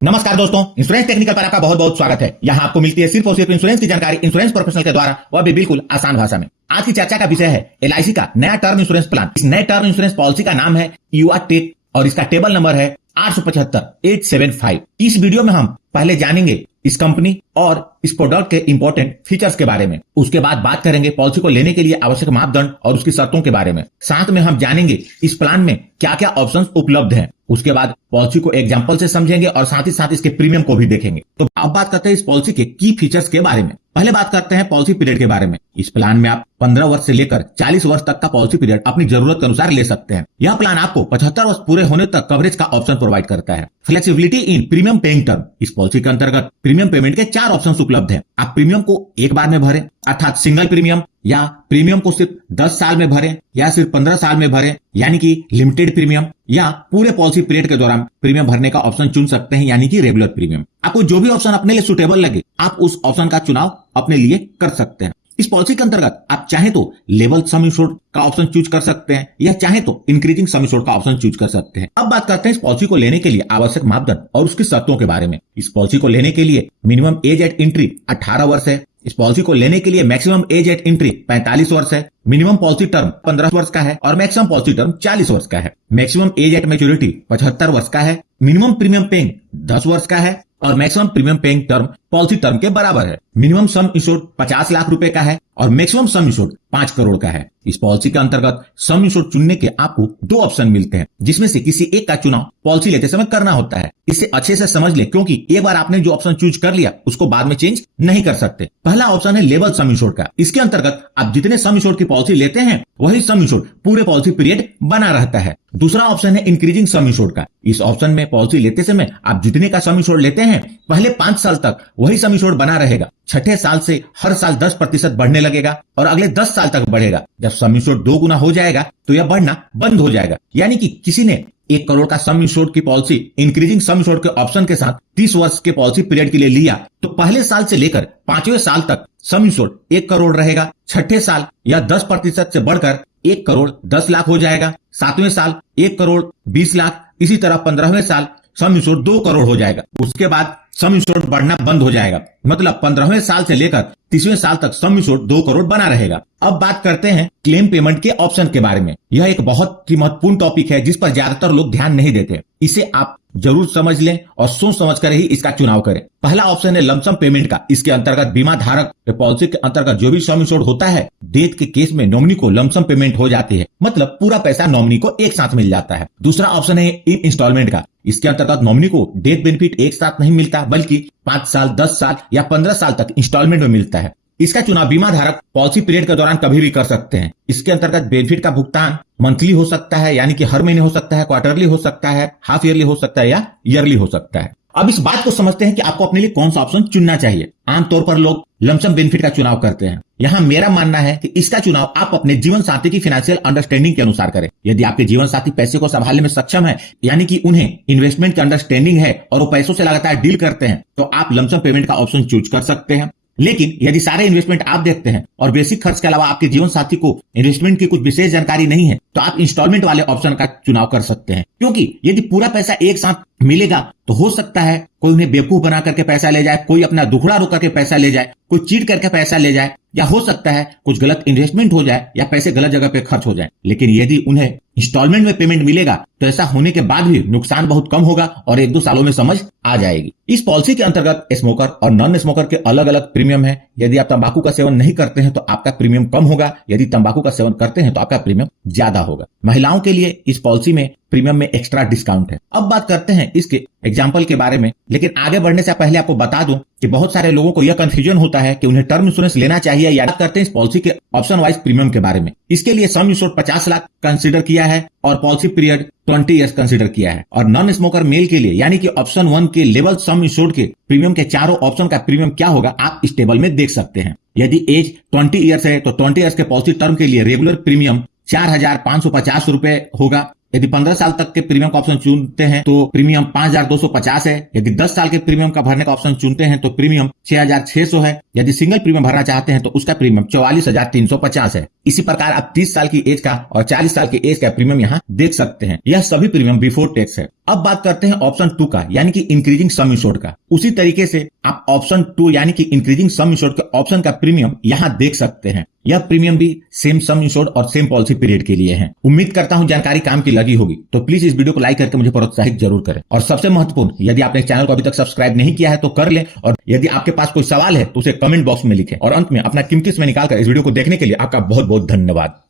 नमस्कार दोस्तों, insurance technical पर आपका बहुत बहुत स्वागत है। यहाँ आपको मिलती है सिर्फ और सिर्फ इंश्योरेंस की जानकारी इंश्योरेंस प्रोफेशनल के द्वारा, वह भी बिल्कुल आसान भाषा में। आज की चर्चा का विषय है एलआईसी का नया टर्म इंश्योरेंस प्लान। इस नए टर्म इंश्योरेंस पॉलिसी का नाम है युवा टेक और इसका टेबल नंबर है 875-875। इस वीडियो में हम पहले जानेंगे इस कंपनी और इस प्रोडक्ट के इंपॉर्टेंट फीचर्स के बारे में। उसके बाद बात करेंगे पॉलिसी को लेने के लिए आवश्यक मापदंड और उसकी शर्तों के बारे में। साथ में हम जानेंगे इस प्लान में क्या क्या ऑप्शंस उपलब्ध हैं। उसके बाद पॉलिसी को एग्जांपल से समझेंगे और साथ ही साथ इसके प्रीमियम को भी देखेंगे। तो अब बात करते हैं इस पॉलिसी के की फीचर्स के बारे में। पहले बात करते हैं पॉलिसी पीरियड के बारे में। इस प्लान में आप 15 वर्ष से लेकर 40 वर्ष तक का पॉलिसी पीरियड अपनी जरूरत के अनुसार ले सकते हैं। यह प्लान आपको 75 वर्ष पूरे होने तक कवरेज का ऑप्शन प्रोवाइड करता है। फ्लेक्सिबिलिटी इन प्रीमियम पेइंग टर्म। इस पॉलिसी के अंतर्गत प्रीमियम पेमेंट के 4 ऑप्शन उपलब्ध हैं। आप प्रीमियम को एक बार में भरें अर्थात सिंगल प्रीमियम, या प्रीमियम को सिर्फ 10 साल में भरें या सिर्फ 15 साल में भरें यानी कि लिमिटेड प्रीमियम, या पूरे पॉलिसी पीरियड के दौरान प्रीमियम भरने का ऑप्शन चुन सकते हैं यानी कि रेगुलर प्रीमियम। आपको जो भी ऑप्शन अपने लिए सुटेबल लगे आप उस ऑप्शन का चुनाव अपने लिए कर सकते हैं। इस पॉलिसी के अंतर्गत आप चाहे तो लेवल सम इंश्योर्ड का ऑप्शन चूज कर सकते हैं या चाहे तो इंक्रीजिंग सम इंश्योर्ड का ऑप्शन चूज कर सकते हैं। अब बात करते हैं इस पॉलिसी को लेने के लिए आवश्यक मापदंड और उसकी शर्तों के बारे में। इस पॉलिसी को लेने के लिए मिनिमम एज एट एंट्री 18 वर्ष है। इस पॉलिसी को लेने के लिए मैक्सिमम एज एट एंट्री 45 वर्ष है। मिनिमम पॉलिसी टर्म 15 वर्ष का है और मैक्सिमम पॉलिसी टर्म 40 वर्ष का है। मैक्सिमम एज एट मैच्योरिटी 75 वर्ष का है। मिनिमम प्रीमियम पेइंग 10 वर्ष का है और maximum premium paying term policy term के बराबर है। मिनिमम सम इंश्योर्ड 50 लाख रुपए का है और मैक्सिमम सम इंश्योर्ड 5 करोड़ का है। इस पॉलिसी के अंतर्गत सम इंश्योर्ड चुनने के आपको 2 ऑप्शन मिलते हैं, जिसमें से किसी एक का चुनाव पॉलिसी लेते समय करना होता है। इसे अच्छे से समझ ले, क्योंकि एक बार आपने जो ऑप्शन चूज कर लिया उसको बाद में चेंज नहीं कर सकते। पहला ऑप्शन है लेवल सम इंश्योर्ड का। इसके अंतर्गत आप जितने सम इंश्योर्ड की पॉलिसी लेते हैं वही सम इंश्योर्ड पूरे पॉलिसी पीरियड बना रहता है। दूसरा ऑप्शन है इंक्रीजिंग सम इंश्योर्ड का। इस ऑप्शन में पॉलिसी लेते समय आप जितने का सम इंश्योर्ड लेते हैं पहले 5 साल तक वही सम इंश्योर्ड बना रहेगा। छठे साल से हर साल 10% बढ़ने लगेगा और अगले 10 साल तक बढ़ेगा। जब सम इंश्योर्ड 2 गुना हो जाएगा तो यह बढ़ना बंद हो जाएगा। यानी कि किसी ने 1 करोड़ का सम इंश्योर्ड की पॉलिसी इंक्रीजिंग सम इंश्योर्ड के ऑप्शन के साथ 30 वर्ष के पॉलिसी पीरियड के लिए लिया तो पहले साल से लेकर 5वें साल तक सम इंश्योर्ड 1 करोड़ रहेगा। छठे साल या 10% से बढ़कर 1 करोड़ 10 लाख हो जाएगा। 7वें साल 1 करोड़ 20 लाख। इसी तरह 15वें साल सम इंश्योर्ड 2 करोड़ हो जाएगा। उसके बाद सम इंश्योर्ड बढ़ना बंद हो जाएगा। मतलब 15वें साल से लेकर 30वें साल तक सम इंश्योर्ड 2 करोड़ बना रहेगा। अब बात करते हैं क्लेम पेमेंट के ऑप्शन के बारे में। यह एक बहुत ही महत्वपूर्ण टॉपिक है जिस पर ज्यादातर लोग ध्यान नहीं देते। इसे आप जरूर समझ लें और सोच समझ कर ही इसका चुनाव करें। पहला ऑप्शन है लमसम पेमेंट का। इसके अंतर्गत बीमा धारक पॉलिसी के अंतर्गत जो भी सम इंश्योर्ड होता है, डेथ के केस में नॉमिनी को लमसम पेमेंट हो जाती है। मतलब पूरा पैसा नॉमिनी को एक साथ मिल जाता है। दूसरा ऑप्शन है इन इंस्टॉलमेंट का। इसके अंतर्गत नॉमिनी को डेथ बेनिफिट एक साथ नहीं मिलता बल्कि 5 साल, 10 साल या 15 साल तक इंस्टॉलमेंट में मिलता है। इसका चुनाव बीमा धारक पॉलिसी पीरियड के दौरान कभी भी कर सकते हैं। इसके अंतर्गत बेनिफिट का भुगतान मंथली हो सकता है, यानी कि हर महीने हो सकता है, क्वार्टरली हो सकता है, हाफ ईयरली हो सकता है या ईयरली हो सकता है। अब इस बात को समझते हैं कि आपको अपने लिए कौन सा ऑप्शन चुनना चाहिए। आमतौर पर लोग लमसम बेनिफिट का चुनाव करते हैं। यहाँ मेरा मानना है कि इसका चुनाव आप अपने जीवन साथी की फाइनेंशियल अंडरस्टैंडिंग के अनुसार करें। यदि आपके जीवन साथी पैसे को संभालने में सक्षम है, यानी कि उन्हें इन्वेस्टमेंट की अंडरस्टैंडिंग है और वो पैसों से लगातार डील करते हैं, तो आप लमसम पेमेंट का ऑप्शन चूज कर सकते हैं। लेकिन यदि सारे इन्वेस्टमेंट आप देखते हैं और बेसिक खर्च के अलावा आपके जीवन साथी को इन्वेस्टमेंट की कुछ विशेष जानकारी नहीं है, तो आप इंस्टॉलमेंट वाले ऑप्शन का चुनाव कर सकते हैं। क्योंकि यदि पूरा पैसा एक साथ मिलेगा तो हो सकता है कोई उन्हें बेवकूफ बना करके पैसा ले जाए, कोई अपना दुखड़ा रो करके पैसा ले जाए, कोई चीट करके पैसा ले जाए, या हो सकता है कुछ गलत इन्वेस्टमेंट हो जाए या पैसे गलत जगह पे खर्च हो जाए। लेकिन यदि उन्हें इंस्टॉलमेंट में पेमेंट मिलेगा तो ऐसा होने के बाद भी नुकसान बहुत कम होगा और 1-2 सालों में समझ आ जाएगी। इस पॉलिसी के अंतर्गत स्मोकर और नॉन स्मोकर के अलग अलग प्रीमियम है। यदि आप तंबाकू का सेवन नहीं करते हैं तो आपका प्रीमियम कम होगा, यदि तंबाकू का सेवन करते हैं तो आपका प्रीमियम ज्यादा होगा। महिलाओं के लिए इस पॉलिसी में प्रीमियम में एक्स्ट्रा डिस्काउंट है। अब बात करते हैं इसके एग्जाम्पल के बारे में। लेकिन आगे बढ़ने से पहले आपको बता दूं कि बहुत सारे लोगों को यह कंफ्यूजन होता है कि उन्हें टर्म इंश्योरेंस लेना चाहिए या। करते हैं इस पॉलिसी के ऑप्शन वाइज प्रीमियम के बारे में। इसके लिए सम इंश्योर्ड 50 लाख कंसीडर किया है और पॉलिसी पीरियड 20 ईयर्स कंसीडर किया है। और नॉन स्मोकर मेल के लिए यानी कि ऑप्शन 1 के लेवल सम इंश्योर्ड के प्रीमियम के चारों ऑप्शन का प्रीमियम क्या होगा आप इस टेबल में देख सकते हैं। यदि एज 20 ईयर्स है तो 20 ईयर्स के पॉलिसी टर्म के लिए रेगुलर प्रीमियम 4,550 रुपए होगा यदि 15 साल तक के प्रीमियम का ऑप्शन चुनते हैं तो प्रीमियम 5250 है। यदि 10 साल के प्रीमियम का भरने का ऑप्शन चुनते हैं तो प्रीमियम 6600 है। यदि सिंगल प्रीमियम भरना चाहते हैं तो उसका प्रीमियम 44350 है। इसी प्रकार आप 30 साल की एज का और 40 साल की एज का प्रीमियम यहाँ देख सकते हैं। यह सभी प्रीमियम बिफोर टैक्स है। अब बात करते हैं ऑप्शन 2 का, यानी कि इंक्रीजिंग सम इंश्योर्ड का। उसी तरीके से आप ऑप्शन 2 यानी कि इंक्रीजिंग सम इंश्योर्ड के ऑप्शन का प्रीमियम यहाँ देख सकते हैं। यह प्रीमियम भी सेम सम इंश्योर्ड और सेम पॉलिसी पीरियड के लिए है। उम्मीद करता हूं जानकारी काम की लगी होगी, तो प्लीज इस वीडियो को लाइक करके मुझे प्रोत्साहित जरूर करें। और सबसे महत्वपूर्ण, यदि आपने चैनल को अभी तक सब्सक्राइब नहीं किया है तो कर लें, और यदि आपके पास कोई सवाल है तो उसे कमेंट बॉक्स में लिखें। और अंत में अपना कीमती समय निकालकर इस वीडियो को देखने के लिए आपका बहुत बहुत धन्यवाद।